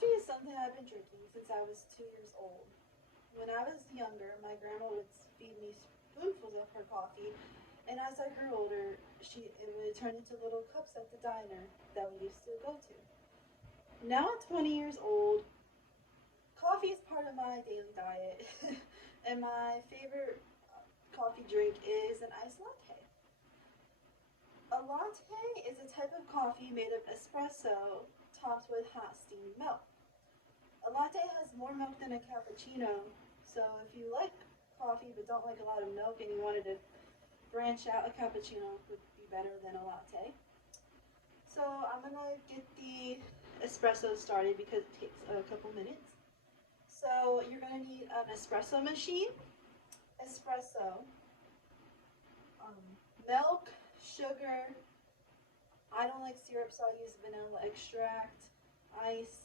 Coffee is something I've been drinking since I was 2 years old. When I was younger, my grandma would feed me spoonfuls of her coffee, and as I grew older, it would turn into little cups at the diner that we used to go to. Now at 20 years old, coffee is part of my daily diet, and my favorite coffee drink is an iced latte. A latte is a type of coffee made of espresso topped with hot steamed milk. A latte has more milk than a cappuccino, so if you like coffee but don't like a lot of milk and you wanted to branch out, a cappuccino would be better than a latte. So I'm gonna get the espresso started because it takes a couple minutes. So you're gonna need an espresso machine, espresso, um, milk, sugar. I don't like syrup, so I use vanilla extract, ice,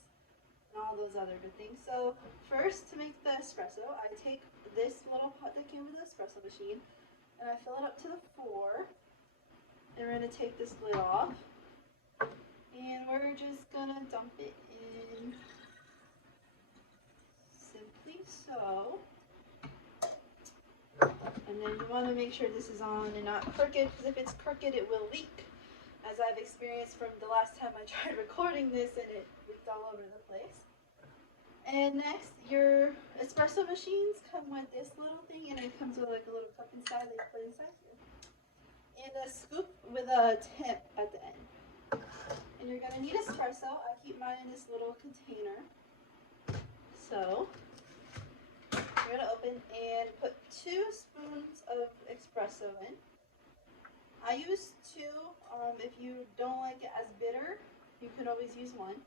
and all those other good things. So first, to make the espresso, I take this little pot that came with the espresso machine, and I fill it up to the floor. And we're gonna take this lid off, and we're just gonna dump it in, simply so. And then you want to make sure this is on and not crooked, because if it's crooked, it will leak, as I've experienced from the last time I tried recording this and it leaked all over the place. And next, your espresso machines come with this little thing, and it comes with like a little cup inside that you put inside here. And a scoop with a tip at the end. And you're gonna need espresso. I keep mine in this little container. So we're gonna open and put 2 spoons of espresso in. I use 2. If you don't like it as bitter, you can always use 1.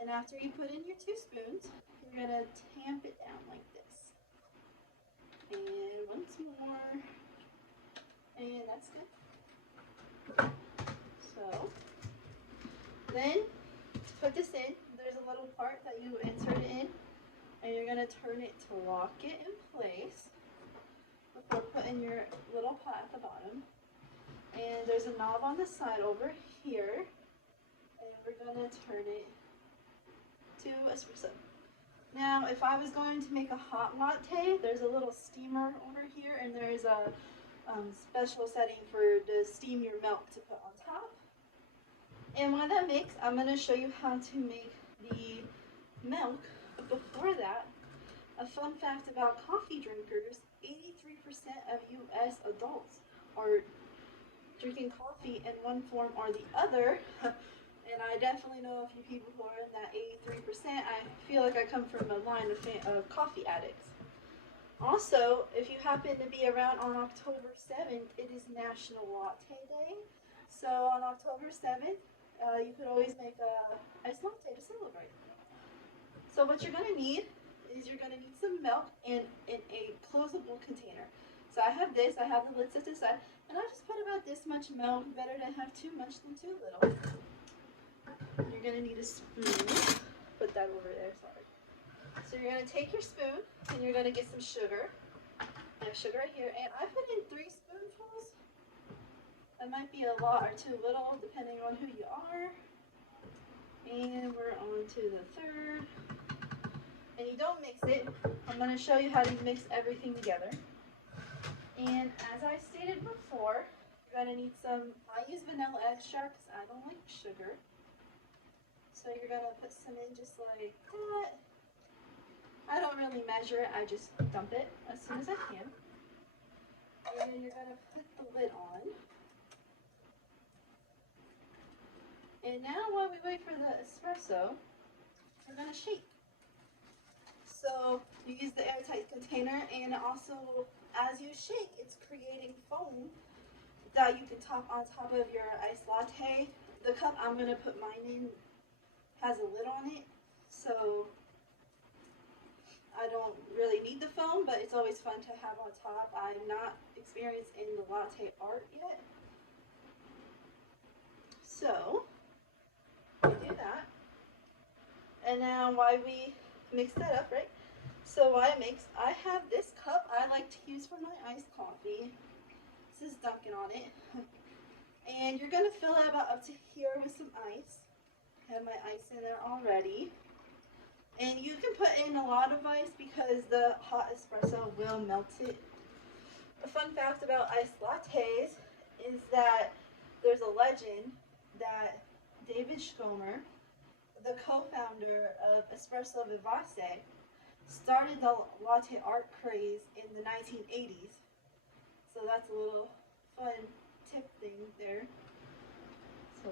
And after you put in your 2 spoons, you're gonna tamp it down like this. And once more. And that's good. So then, to put this in, there's a little part that you insert it in, and you're gonna turn it to lock it in place before putting your little pot at the bottom. And there's a knob on the side over here, and we're gonna turn it to espresso. Now, if I was going to make a hot latte, there's a little steamer over here, and there's a special setting for to steam your milk to put on top. And while that makes, I'm going to show you how to make the milk. But before that, a fun fact about coffee drinkers, 83% of US adults are drinking coffee in one form or the other. And I definitely know a few people who are in that 83%. I feel like I come from a line of coffee addicts. Also, if you happen to be around on October 7th, it is National Latte Day. So on October 7th, you could always make a iced latte to celebrate. So what you're going to need is you're going to need some milk in a closable container. So I have this, I have the lid set aside, and I just put about this much milk. Better to have too much than too little. You're going to need a spoon. Put that over there, sorry. So you're going to take your spoon, and you're going to get some sugar. I have sugar right here, and I put in 3 spoonfuls. That might be a lot or too little, depending on who you are. And we're on to the 3rd. And you don't mix it. I'm going to show you how to mix everything together. And as I stated before, you're going to need some, I use vanilla extract because I don't like sugar. So you're going to put some in just like that. I don't really measure it, I just dump it as soon as I can. And then you're going to put the lid on. And now while we wait for the espresso, we're going to shake. So you use the airtight container, and also as you shake, it's creating foam that you can top on top of your iced latte. The cup I'm going to put mine in has a lid on it, so I don't really need the foam, but it's always fun to have on top. I'm not experienced in the latte art yet. So we do that. And now while we mix that up, right? So while I mix, I have this cup I like to use for my iced coffee. This is Dunkin' on it. And you're going to fill it about up to here with some ice. I have my ice in there already. And you can put in a lot of ice because the hot espresso will melt it. A fun fact about iced lattes is that there's a legend that David Schkomer, the co-founder of Espresso Vivace, started the latte art craze in the 1980s. So that's a little fun tip thing there. So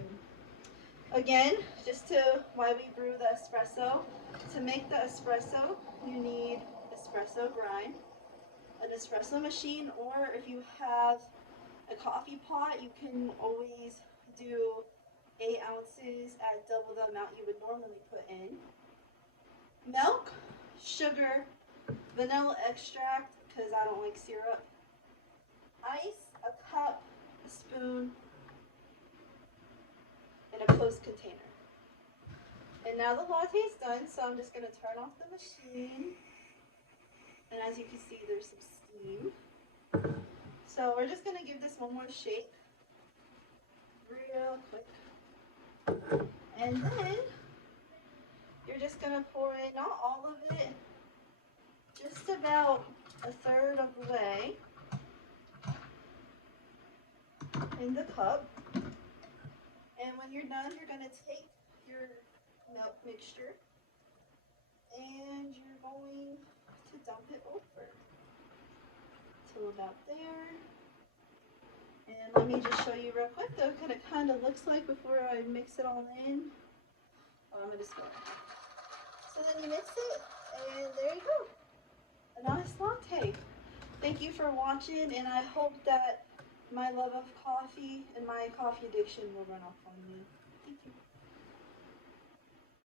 again, just to why we brew the espresso. To make the espresso, you need espresso grind, an espresso machine, or if you have a coffee pot, you can always do 8 ounces at double the amount you would normally put in. Milk, sugar, vanilla extract, because I don't like syrup, ice, a cup, a spoon, and a closed container. And now the latte is done, so I'm just going to turn off the machine. And as you can see, there's some steam. So we're just going to give this one more shake real quick. And then you're just going to pour in, not all of it, just about a third of the way in the cup. And when you're done, you're going to take your milk mixture and you're going to dump it over to about there. And let me just show you real quick though what it kind of looks like before I mix it all in. Oh, I'm going to spill it. So then you mix it and there you go. A nice latte. Thank you for watching, and I hope that my love of coffee and my coffee addiction will run off on me.